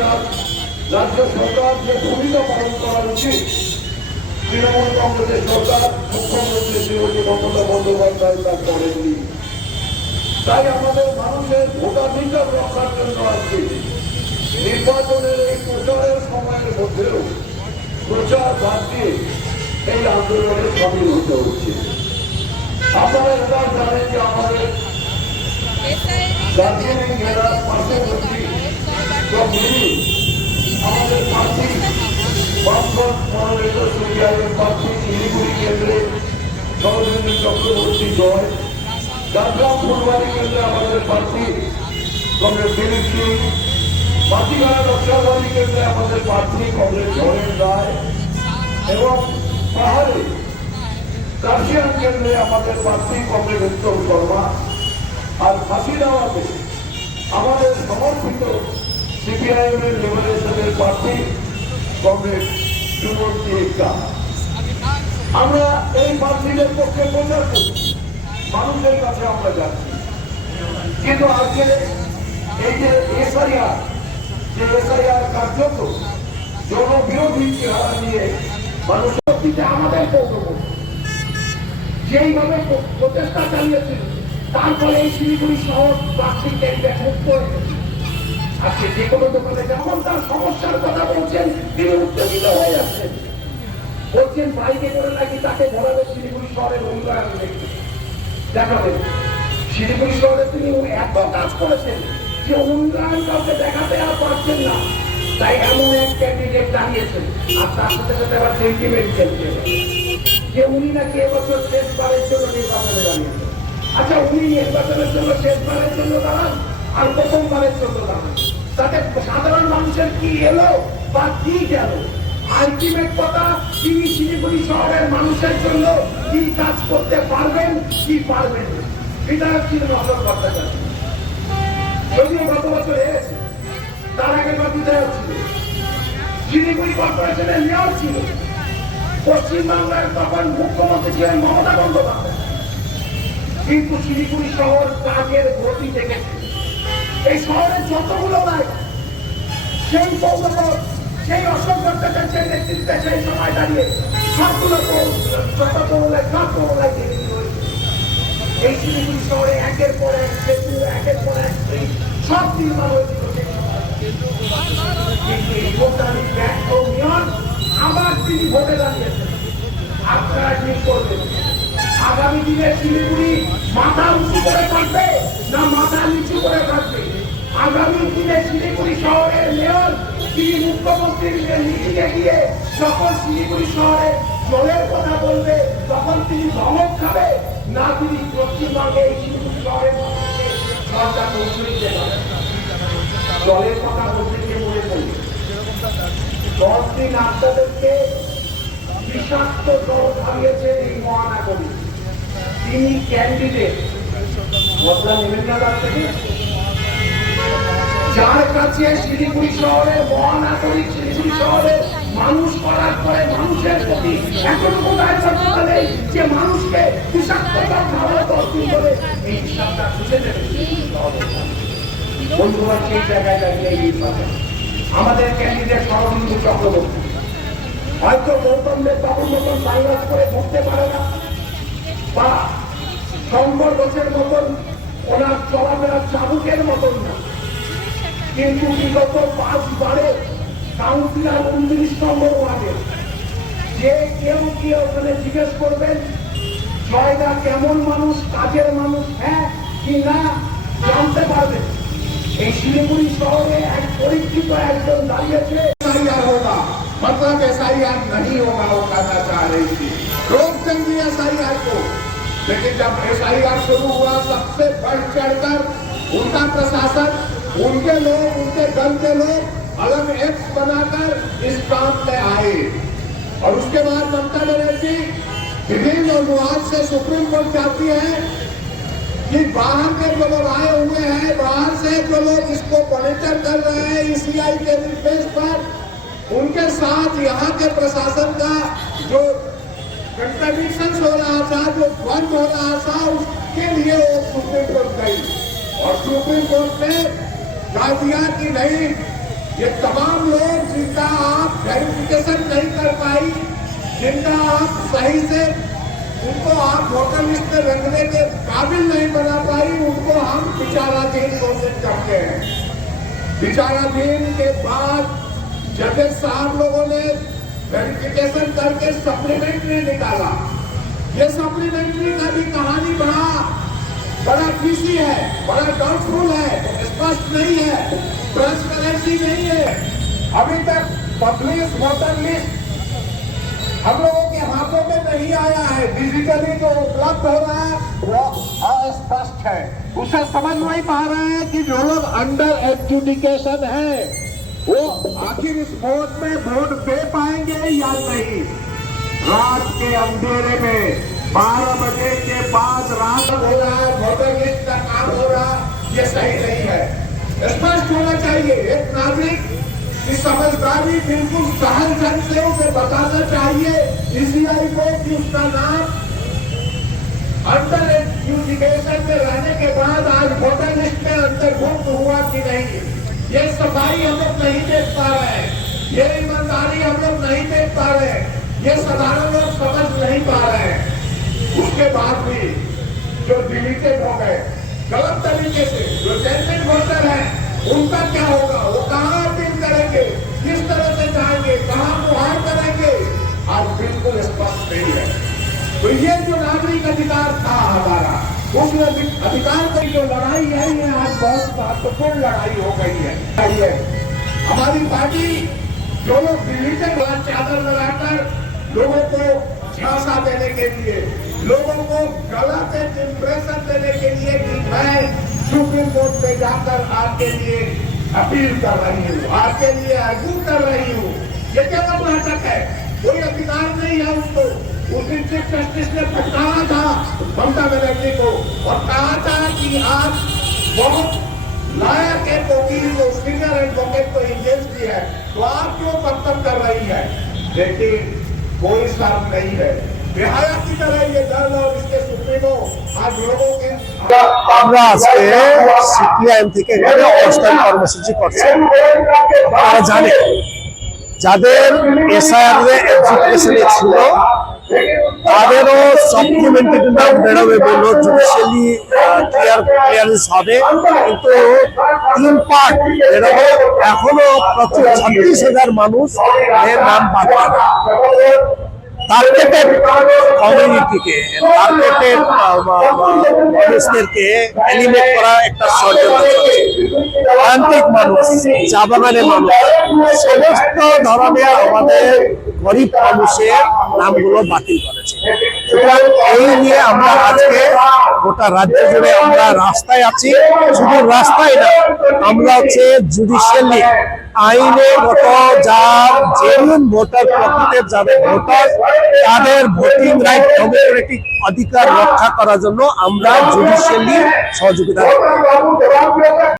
রাজ্য সরকার যে ভূমিকা পালন করা উচিত তৃণমূল কংগ্রেসের সরকার মুখ্যমন্ত্রী শ্রীমতী মমতা বন্দ্যোপাধ্যায় তা করেননি। তাই আমাদের মানুষের ভোটাধিকার রক্ষার জন্য আজকে নির্বাচনের এই প্রচারের সময়ের মধ্যেও প্রচার বাদ দিয়ে এই আন্দোলনে সামিল হতে হচ্ছে। আপনারা এটা জানেন যে আমাদের দার্জিলিং জেলার পার্শ্ববর্তী আমাদের প্রার্থী বামফ্রন্ট মনোনীত সিপিআইএম প্রার্থী শিলিগুড়ি কেন্দ্রে সরোজিনী চক্রবর্তী জয়, ঝাড়গ্রাম ফুলবাড়ি কেন্দ্রে আমাদের প্রার্থী কংগ্রেস দিলীপ সিং, পাতিগাড়া নকশালবাড়ি কেন্দ্রে আমাদের প্রার্থী কংগ্রেস ধরেন রায় এবং পাহাড়ে কাশিয়ান কেন্দ্রে আমাদের প্রার্থী কংগ্রেস উত্তম শর্মা, আর ফাঁসিডাঙ্গাতে আমাদের সমর্থিত সিপিআইএম এর লিবারেশনের প্রার্থী কংগ্রেস সুমন্ত্রী একটা। আমরা এই প্রার্থীদের পক্ষে প্রচার করছি, মানুষের কাছে আমরা যাচ্ছি, কিন্তু আজকে এই যে এসআইআর কার্যত জনবিরোধী চেহারা নিয়ে মানুষ আমাদের পৌরবর্তী যেইভাবে প্রচেষ্টা চালিয়েছিল তারপরে এই শিলিগুড়ি শহর প্লাস্টিক ট্যাঙ্কে মুক্ত হয়ে গেছে। আজকে যে কোনো দোকানে যখন তার সমস্যার কথা বলছেন তিনি উত্তেজিত হয়ে যাচ্ছেন, বলছেন বাইকে করে নাকি তাকে ধরাবে শিলিগুড়ি শহরের উন্নয়ন দেখাবেন। শিলিগুড়ি শহরে তিনি এত কাজ করেছেন যে উন্নয়ন কাউকে দেখাতে আর পারছেন না, তাই এমন এক ক্যান্ডিডেট দাঁড়িয়েছেন আর তার সাথে সাথে আবার সেন্টিমেন্ট খেলছে যে উনি নাকি এবছর শেষবারের জন্য নির্বাচনে দাঁড়িয়েছেন। আচ্ছা, উনি নির্বাচনের জন্য শেষবারের জন্য দাঁড়ান আর প্রথমবারের জন্য দাঁড়ান, তাতে সাধারণ মানুষের কি এলো বা কি গেল? আলটিমেট কথা, তিনি শিলিগুড়ি শহরের মানুষের জন্য কি কাজ করতে পারবেন কি পারবেন না, বিধায়ক ছিলেন অশোক ভট্টাচার্য, যদিও গত বছর এসেছে, তার আগের বার বিধায়ক ছিল, শিলিগুড়ি কর্পোরেশনের মেয়র ছিল, পশ্চিমবাংলার তখন মুখ্যমন্ত্রী ছিলেন মমতা বন্দ্যোপাধ্যায়। কিন্তু শিলিগুড়ি শহর কাজের গতি দেখেছে। এই শহরের যতগুলো নাই সেই পৌরপথ, সেই অশোক ভট্টাচার্যের নেতৃত্বে সেই সময় দাঁড়িয়ে সবগুলো এই শিলিগুড়ি শহরে একের পর এক সেতু, একের পর এক সব নির্মাণ হয়েছিল। আবার তিনি ভোটে দাঁড়িয়েছেন। আপনারা কি করবেন? আগামী দিনে শিলিগুড়ি মাথা উঁচু করে থাকবে না মাথা নিচু করে থাকবে? আগামী দিনে শিলিগুড়ি শহরের মেয়র তিনি মুখ্যমন্ত্রীর মিটিংয়ে গিয়ে যখন শিলিগুড়ি শহরে জলের কথা বলবে তখন তিনি ধমক খাবে না তিনি পশ্চিমবঙ্গে এই শিলিগুড়ি শহরের সরকার পৌঁছে দিতে পারেন? জলের কথা বলতে গিয়ে মনে করি 10 দিন আপনাদেরকে বিষাক্ত জল খাইয়েছেন এই মহানগরী। তিনি ক্যান্ডিডেট বদলা নেবেন না তার থেকে, যার কাছে শিলিগুড়ি শহরের মহানগরী, শিলিগুড়ি শহরের মানুষ করার পরে মানুষের প্রতি এতটুকু দায়বদ্ধতা নেই যে মানুষকে বিষাক্ত জল খাওয়া 10 দিন ধরে এই হিসাবটা খুঁজে দেবে। বন্ধুরা, সেই জায়গায় দাঁড়িয়ে এই নির্বাচন আমাদের ক্যান্ডিডেট সরোজিনী চক্রবর্তী হয়তো গৌতমদের বাবুর মতন সাইরাস করে ধরতে পারে না বা শঙ্কর ঘোষের মতন ওনার চলাফেরা চাবুকের মতন না, কিন্তু বিগত 5 বারে কাউন্সিলর 19 নম্বর ওয়ার্ডে যে কেউ কি ওখানে জিজ্ঞেস করবেন জয়দা কেমন মানুষ, কাজের মানুষ, হ্যাঁ কি না জানতে পারবেন। এই শিলিগুড়ি শহরে এক পরিচিত একজন দাঁড়িয়েছে, मतलब एसआईआर नहीं होगा वो कहना चाह रही थी, रोक देंगे एसआईआर को। लेकिन जब एसआईआर शुरू हुआ सबसे बढ़ चढ़कर उनका प्रशासन, उनके लोग, उनके दल के लोग अलग एक्ट बनाकर इस काम में आए और उसके बाद ममता बनर्जी विभिन्न अनुवाद से सुप्रीम कोर्ट जाती है कि बाहर के जो लोग आए हुए हैं, बाहर से जो लोग इसको मॉनिटर कर रहे हैं ईसीआई के निर्देश पर, उनके साथ यहाँ के प्रशासन का जो कंट्राडिक्शन हो रहा था, जो द्वंद हो रहा था, उसके लिए वो सुप्रीम कोर्ट गई और सुप्रीम कोर्ट ने कह दिया कि नहीं, ये तमाम लोग जिनका आप वेरिफिकेशन नहीं कर पाई, जिनका आप सही से उनको आप वोटर लिस्ट में रखने के काबिल नहीं बना पाई, उनको हम विचाराधीन घोषित करते हैं। विचाराधीन के बाद जजेस साहब लोगों ने वेरिफिकेशन करके सप्लीमेंट्री निकाला। ये सप्लीमेंट्री का भी कहानी बड़ा फिशी है, बड़ा डाउटफुल है, स्पष्ट नहीं है, ट्रांसपेरेंसी नहीं है। अभी तक पब्लिक वोटर लिस्ट हम लोगों के हाथों में नहीं आया है। डिजिटली जो उपलब्ध हो रहा है वो अस्पष्ट है। उसे समझ नहीं पा रहे हैं कि जो लोग अंडर एजुकेशन है वो आखिर इस वोट में वोट दे पाएंगे या नहीं। रात के अंधेरे में 12 बजे के बाद रात हो रहा है, वोटर लिस्ट का काम हो रहा, ये सही नहीं है। स्पष्ट होना चाहिए। एक नागरिक की समझदारी बिल्कुल सहज ढंग से उसे बताना चाहिए ईसीआई को कि उसका नाम अंडर एजुकेशन में रहने के बाद आज वोटर लिस्ट में अंतर्भुक्त हुआ कि नहीं। ये सफाई हम लोग नहीं देख पा रहे हैं, ये ईमानदारी हम लोग नहीं देख पा रहे हैं, ये साधारण लोग समझ नहीं पा रहे हैं। उसके बाद भी जो डिलीटेड हो गए गलत तरीके से, जो जेन्युइन वोटर है उनका क्या होगा, वो कहाँ अपील करेंगे, किस तरह से जाएंगे, कहाँ मुहार करेंगे, आज बिल्कुल स्पष्ट नहीं है। तो ये जो नागरिक अधिकार था हमारा, उस अधिकार की जो लड़ाई है ये आज बहुत महत्वपूर्ण लड़ाई हो गई है। हमारी पार्टी जो लोग डिलीटेड चादर लगाकर लोगों को झांसा देने के लिए, लोगों को गलत इंप्रेशन देने के लिए कि मैं सुप्रीम कोर्ट पे जाकर आपके लिए अपील कर रही हूँ, आपके लिए आर्ग्यू कर रही हूँ, ये क्या नाटक है। कोई अधिकार नहीं है उसको। उस दिन चीफ जस्टिस ने फटकारा था ममता बनर्जी को और कहा था कि आप बहुत लायक एक वकील को, सीनियर एडवोकेट को इंगेज किया है, तो आप क्यों वक्तव्य कर रही है। लेकिन कोई साफ नहीं है। बेहया की तरह ये दल और इसके सुप्रीमो आज लोगों के আমরা আজকে সিপিআইএম থেকে এখানে অবস্থান কর্মসূচি করছি। তারা জানে যাদের এসআইআর এডুকেশনে ছিল তাদেরও সাপ্লিমেন্টারি নাম বেরোবে বললো, জুডিশিয়ালি ক্লিয়ারেন্স হবে, কিন্তু 3 পার্ট বেরোবে। এখনো প্রচুর 26,000 মানুষ এর নাম বাদ পাবে। টার্গেটেড কমিউনিটিকে, টার্গেটেড মানুষদেরকে এলিমিনেট করা একটা ষড়যন্ত্র চলছে। প্রান্তিক মানুষ, চা বাগানের মানুষ, সমস্ত ধরনের আমাদের গরিব মানুষের নামগুলো বাতিল করেছে। সুতরাং এই নিয়ে আমরা আজকে গোটা রাজ্য জুড়ে আমরা রাস্তায় আছি। শুধু রাস্তায় না, আমরা হচ্ছে জুডিশিয়ালি আইনে যার জেনুইন ভোটার, প্রকৃতের যাদের ভোটার, তাদের ভোটিং রাইট, ডেমোক্রেটিক অধিকার রক্ষা করার জন্য আমরা জুডিশিয়ালি সহযোগিতা